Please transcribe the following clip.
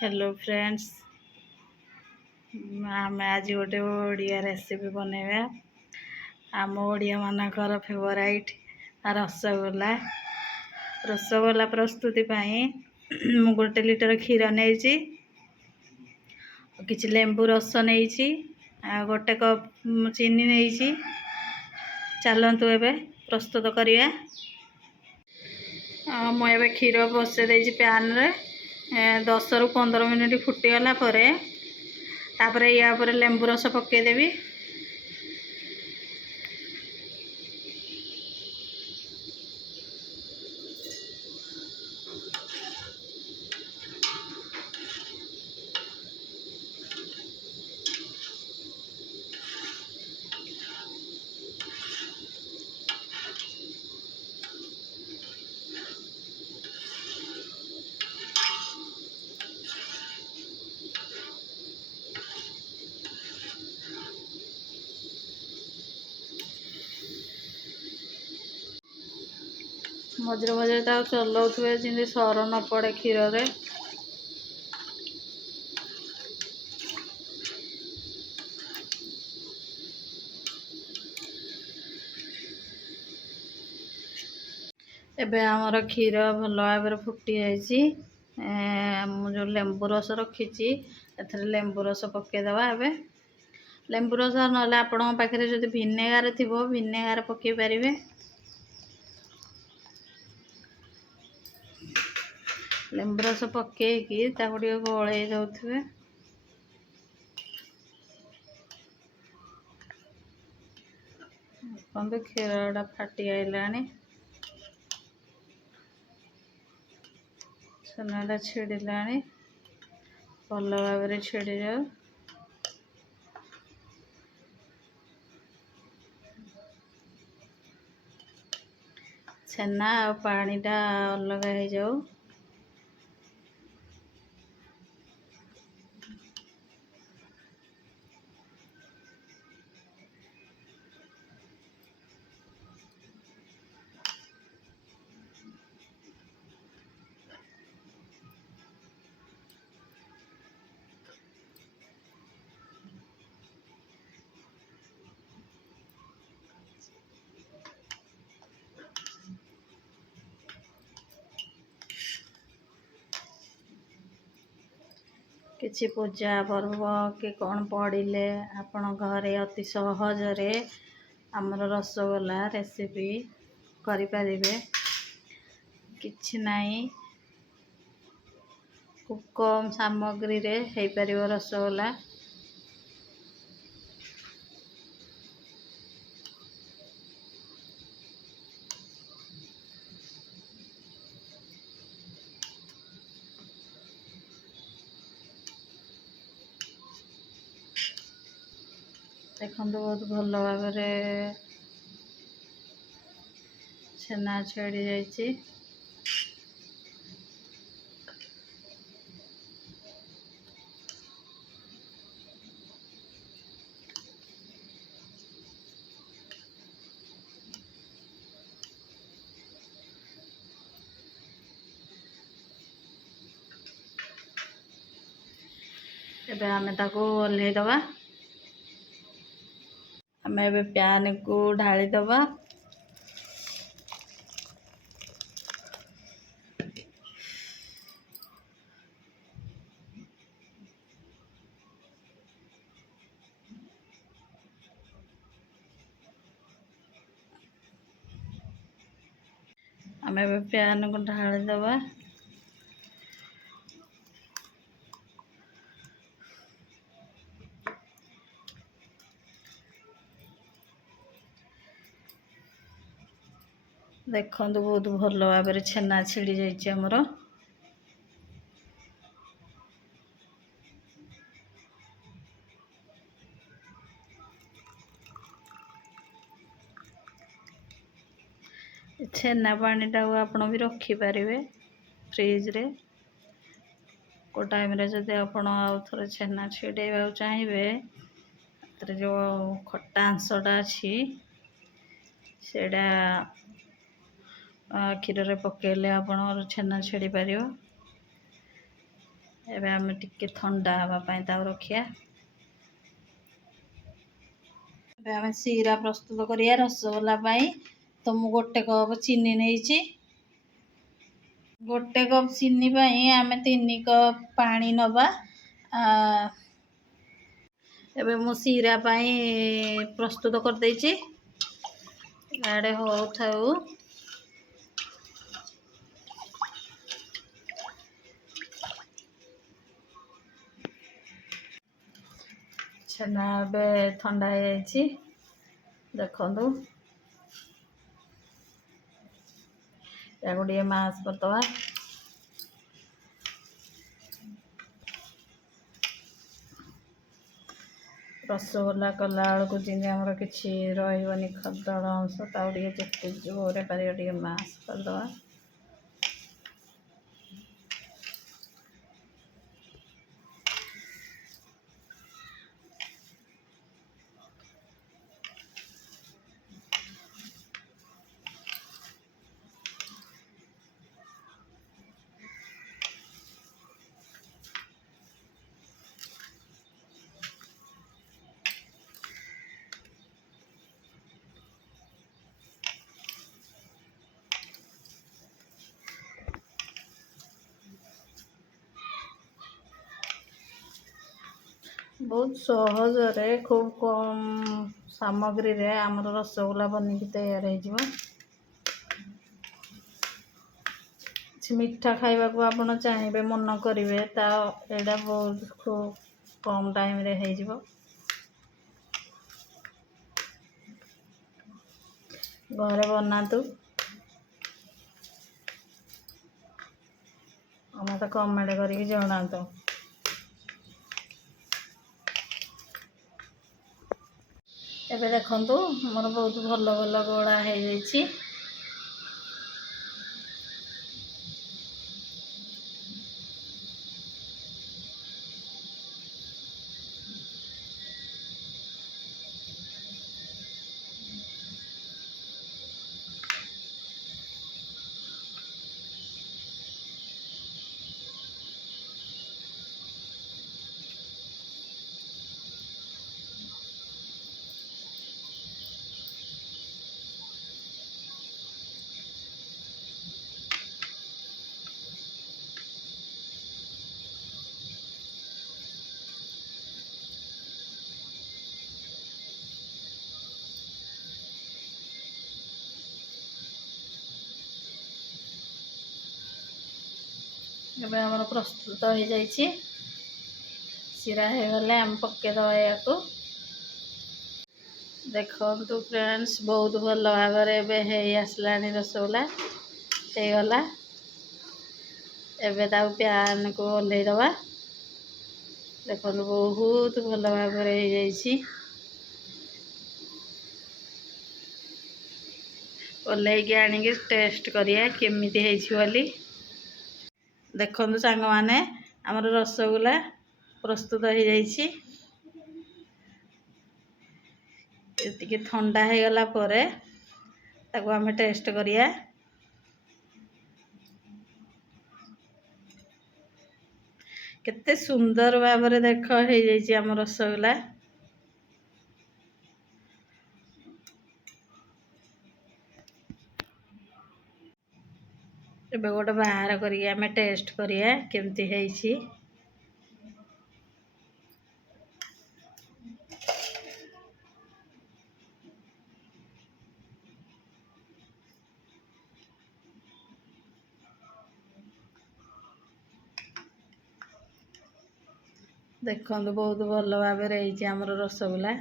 Hello friends, आम आज गोटे ओडिया रेसिपी बनैबा। आम ओडिया मानकर फेवराइट रसगोला। रसगोला प्रस्तुति पाई मु गोटे लीटर क्षीर नहीं, किछि लेंबू रस नहीं, गोटे कप चीनी नहीं। चलतु एबे प्रस्तुत करिया। मुझे क्षीर बसई देछि पैन रे 10 ରୁ 15 मिनिट फुटीगला तापर या पर लेंबू रस पकईदेवी। मझे मझे चलाउे जमी सर न पड़े क्षीर रे। एबे आमर क्षीर भल भाव फुटी जाइए। जो लेंबू रस रखी लेंबू रस पकईदवा। एबे लेंबू रस ना आपण पाखे जो भिनेगार थी भिनेगार पकई पारे। लेंबू रस पकईकी गोल दौथे। क्षीरटा फाटी आईलानी, छेनाटा छिड़लानी, भल भाव छिड़ी जाऊ। छेना और पानीटा अलग हो जाऊ। किछि पूजा पर्व कि कौन पड़े आपण घरे अति सहजरे आमर रसगोला रेसिपी करिपारिबे। किछि नाई, खूब कम सामग्री रे हेई परिबो रसगोला। देखो बहुत भल भाव छेना छेड़ी जाइए। एबे आमे ताको ओल्हे दबा। आमे एबे पैन को ढाली दबा। आमे एबे पैन को ढाली दबा। देखो बहुत भल भाव छेना छिड़ी जाइए आमर। छेना पानीटा आपण भी रखिपारे फ्रिज रे। को टाइम रे जदि आपण आउ थोड़े छेना छिड़ेबा चाहिए जो खट्टा अंशटा अच्छी सेटा क्षीर रे पकेले आपण छेना छिड़ी पारिबो। ଏବେ ଆମେ ଟିକେ ଥଣ୍ଡା ହେବା ପାଇଁ ତାକୁ ରଖିବା। ଏବେ ଆମେ ସିରା ପ୍ରସ୍ତୁତ କରିବା ରସଗୋଲା ପାଇଁ। ତ ମୁଁ 1 କପ୍ ଚିନି ନେଇଛି। 1 କପ୍ ଚିନି ପାଇଁ ଆମେ 3 କପ୍ ପାଣି ନେବା। ଏବେ ମୁଁ ସିରା ପାଇଁ ପ୍ରସ୍ତୁତ କରିଦେଇଛି। ଆଡ଼େ ହଉଥାଉ। ଛେନା ଏବେ ଥଣ୍ଡା ହେଇଯାଇଛି, ଦେଖନ୍ତୁ। ୟାକୁ ଟିକେ ମାସ୍ କରିଦେବା। ରସଗୋଲା କଲା ବେଳକୁ ଯେମିତି ଆମର କିଛି ରହିବନି ଖଦଡ଼ ଅଂଶ, ତାକୁ ଟିକେ ଯେତେ ଜୋରରେ ପାରିବ ଟିକେ ମାସ୍ କରିଦେବା। बहुत सहजरे खूब कम सामग्री रे आमर रसगोला बनिकी तैयार हो। मिठा खाइबा को आपण चाहिए मन करेंगे ता एटा बहुत खूब कम टाइम रे हो जिवो। घरे बनातु मत कमेंट करके जनातु। एबे देखंतु मोर बहुत भल भल गोला हो जाइए। एबे हमर प्रस्तुत हो जाइए। सिरा हो गले आम पकेदवा या देखो फ्रेंड्स बहुत भल भाव आसला रसगोला हो गला। एबे ताऊ प्यान को ओल्हे दवा। देखो बहुत भल भाव हो जाइए। ओल्हे आनिक टेस्ट करिया केमिति हेछि बोली। देखो सांग माने आमर रसगोला प्रस्तुत हो जाइए। एतिके ठंडा हो गला परे ताको आमे टेस्ट करिया। केते सुंदर भाव रे देख हो जाइए आम रसगोला। एबे गोटे बाहर करिया आमे टेस्ट करिया केमती हेछि। देखो बहुत भल भाव आमर रसगोला।